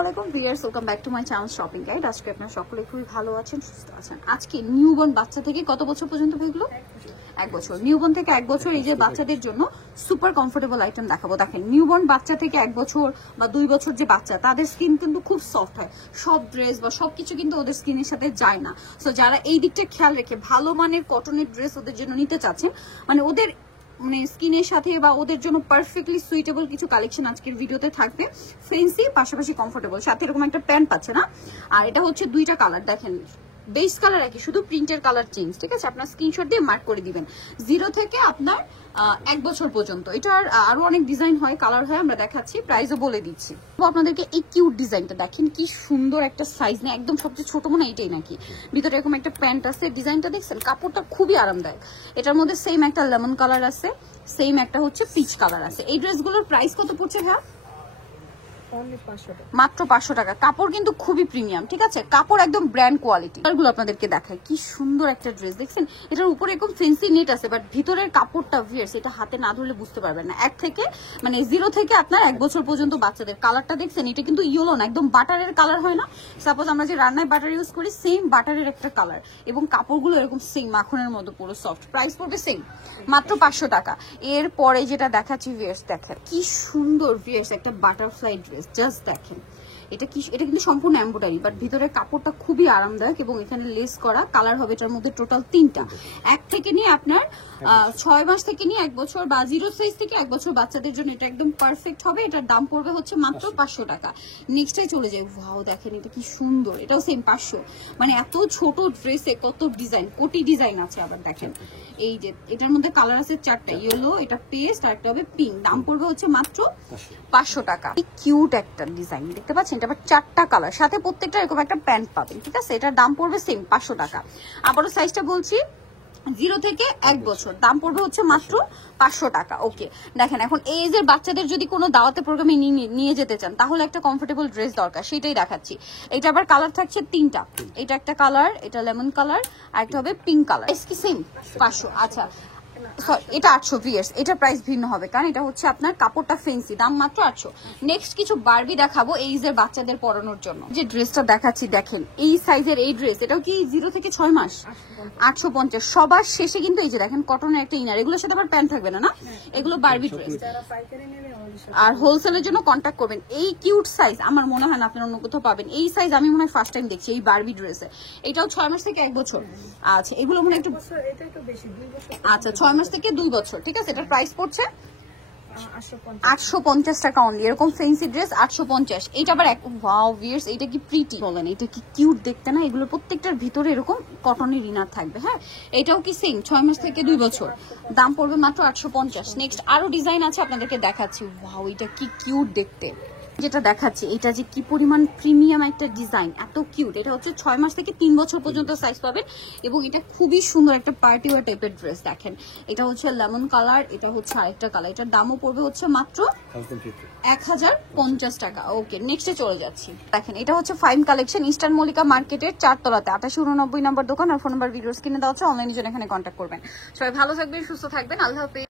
আসসালামু আলাইকুম viewers, welcome back to my channel shopping guide. আজকে আপনারা সকলে খুবই ভালো আছেন, সুস্থ আছেন। আজকে নিউবর্ন বাচ্চা থেকে কত বছর পর্যন্ত এগুলো? 1 বছর। নিউবর্ন থেকে 1 বছর এই যে বাচ্চাদের জন্য সুপার কমফোর্টেবল আইটেম দেখাবো। দেখেন, নিউবর্ন বাচ্চা থেকে 1 বছর বা 2 বছর যে বাচ্চা, তাদের স্কিন কিন্তু খুব সফট হয়। সব ড্রেস বা সবকিছু কিন্তু ওদের স্কিনের সাথে যায় না। সো যারা এই দিকটা খেয়াল রেখে ভালো মানের কটনের ড্রেস ওদের জন্য নিতে চাচ্ছেন, মানে ওদের স্কিনের সাথে বা ওদের জন্য পারফেক্টলি সুইটেবল কিছু কালেকশন আজকের ভিডিওতে থাকবে। ফ্যান্সি পাশাপাশি কমফোর্টেবল, সাথে এরকম একটা প্যান্ট পাচ্ছে না। আর এটা হচ্ছে 2টা কালার, দেখেন বেস কালার একই, শুধু প্রিন্টের কালার চেঞ্জ। ঠিক আছে, আপনার স্ক্রিনশট দিয়ে মার্ক করে দিবেন। 0 থেকে আপনার 1 বছর পর্যন্ত। এটার আরো অনেক ডিজাইন হয়, কালার হয়, আমরা দেখাচ্ছি, প্রাইসও বলে দিচ্ছি। আপনাদেরকে এই কিউট ডিজাইনটা দেখেন, কি সুন্দর একটা সাইজ, না একদম সবচেয়ে ছোট মনে এটাই নাকি। ভিতরে এরকম একটা প্যান্ট আছে, ডিজাইনটা দেখছেন, কাপড়টা খুবই আরামদায়ক। এটার মধ্যে সেম একটা লেমন কালার আছে, সেম একটা হচ্ছে পিচ কালার আছে। এই ড্রেসগুলোর প্রাইস কত পড়ছে হ্যাঁ? মাত্র 500 টাকা। কাপড় কিন্তু খুবই প্রিমিয়াম, ঠিক আছে, কাপড় একদম ব্র্যান্ড কোয়ালিটি। কালারগুলো আপনাদেরকে দেখায়, কি সুন্দর একটা ড্রেস দেখছেন। এটার উপরে এরকম ফেন্সি নেট আছে, বাট ভিতরের কাপড়টা ভিয়ার্স, এটা হাতে না ধরলে বুঝতে পারবেন না। 0 থেকে আপনার 1 বছর পর্যন্ত বাচ্চাদের। কালারটা দেখছেন, এটা কিন্তু ইয়েলো না, একদম বাটারের কালার হয় না, সাপোজ আমরা যে রান্নায় বাটার ইউজ করি, সেম বাটারের একটা কালার। এবং কাপড়গুলো এরকম সেম মাখনের মতো পুরো সফট। প্রাইস পড়বে সেম, মাত্র 500 টাকা। এরপরে যেটা দেখাচ্ছি ভিয়ার্স, দেখেন কি সুন্দর ভিয়ার্স, একটা বাটারফ্লাই ড্রেস। জাস্ট দেখেন, এটা কিন্তু সম্পূর্ণ এমব্রয়ডারি, বাট ভিতরের কাপড়টা খুবই আরামদায়ক এবং এখানে লেস করা। কালার হবে এটার মধ্যে টোটাল 3টা। 1 থেকে নিয়ে আপনার 6 মাস থেকে নিয়ে 1 বছর বা 0 সাইজ থেকে 1 বছর বাচ্চাদের জন্য এটা একদম পারফেক্ট হবে। এটার দাম পড়বে হচ্ছে মাত্র 500 টাকা। নেক্সটে চলে যাই, ওয়াও দেখেন এটা কি সুন্দর, এটাও সেম 500। মানে এত ছোট ড্রেসে কত ডিজাইন, কোটি ডিজাইন আছে। আবার দেখেন এই যে এটার মধ্যে কালার আছে 4টা, ইয়েলো, এটা পেস্ট, আর একটা হবে পিঙ্ক। দাম পড়বে হচ্ছে মাত্র 500 টাকা। কিউট একটা ডিজাইন দেখতে পাচ্ছেন, এটা আবার 4টা কালার, সাথে প্রত্যেকটা এরকম একটা প্যান্ট পাবেন। ঠিক আছে, এটার দাম পড়বে সেম 500 টাকা। আবারও সাইজটা বলছি, 0 থেকে 1 বছর, দাম পড়বে হচ্ছে মাত্র 500 টাকা। ওকে, দেখেন এখন এই এজের বাচ্চাদের যদি কোনো দাওয়াতে প্রোগ্রামে নিয়ে যেতে চান, তাহলে একটা কমফোর্টেবল ড্রেস দরকার, সেটাই দেখাচ্ছি। এটা আবার কালার থাকছে 3টা। এটা একটা কালার, এটা লেমন কালার, আর একটা হবে পিঙ্ক কালার। কি সেম 500? আচ্ছা, এটা 800 ভিয়ার্স। এটা প্রাইস ভিন্ন হবে, কারণ এটা হচ্ছে আপনার কাপড়টা ফেন্সি, দাম মাত্র 800। নেক্সট কিছু বারবি দেখাবো এই এজের বাচ্চাদের পরানোর জন্য। যে ড্রেসটা দেখাচ্ছি দেখেন, এই সাইজের এই ড্রেস, এটাও কি 0 থেকে 6 মাস, 850। সবার শেষে কিন্তু এই যে দেখেন কটনের একটা ইনার, এগুলোর সাথে আবার প্যান্ট থাকবে না, এগুলো বারবি ড্রেস। আর হোলসেলের জন্য কন্ট্যাক্ট করবেন। এই কিউট সাইজ আমার মনে হয় না আপনারা অন্য কোথাও পাবেন। এই সাইজ আমি মনে হয় ফার্স্ট টাইম দেখছি এই বারবি ড্রেসে। এটাও 6 মাস থেকে 1 বছর। আচ্ছা, এগুলো মনে হয় একটু, আচ্ছা 6 মাস থেকে 2 বছর। ঠিক আছে, এটার প্রাইস পড়ছে 850 টাকা অনলি। এরকম ফেন্সি ড্রেস 850। এটা আবার ওয়াও ভিয়ার্স, এটা কি প্রিটি বলেন, এটা কি কিউট দেখতে না। এগুলো প্রত্যেকটার ভিতরে এরকম কটনের ইনার থাকবে। হ্যাঁ, এটাও কি সেম 6 মাস থেকে 2 বছর, দাম পড়বে মাত্র 850। নেক্সট আরো ডিজাইন আছে, আপনাদেরকে দেখাচ্ছি। ওয়াও, এটা কি কিউট দেখতে। যেটা দেখাচ্ছি এটা যে কি পরিমাণ প্রিমিয়াম একটা ডিজাইন, এত কিউট। এটা হচ্ছে 6 মাস থেকে 3 বছর পর্যন্ত সাইজ পাবেন এবং এটা খুবই সুন্দর একটা পার্টি ওয়্যার টাইপের ড্রেস। দেখেন, এটা হচ্ছে লেমন কালার, এটা হচ্ছে আরেকটা কালার। এটার দামও পড়বে হচ্ছে মাত্র 1050 টাকা। ওকে, নেক্সটে চলে যাচ্ছি। দেখেন, এটা হচ্ছে ফাইন কালেকশন, ইস্টার্ন মল্লিকা মার্কেটের 4 তলাতে, 8889 নম্বর দোকান। আর ফোন নাম্বার ভিডিওস কিনে দেওয়া হচ্ছে, অনলাইনের জন্য এখানে কন্ট্যাক্ট করবেন। সবাই ভালো থাকবেন, সুস্থ থাকবেন, আল্লাহ হাফেজ।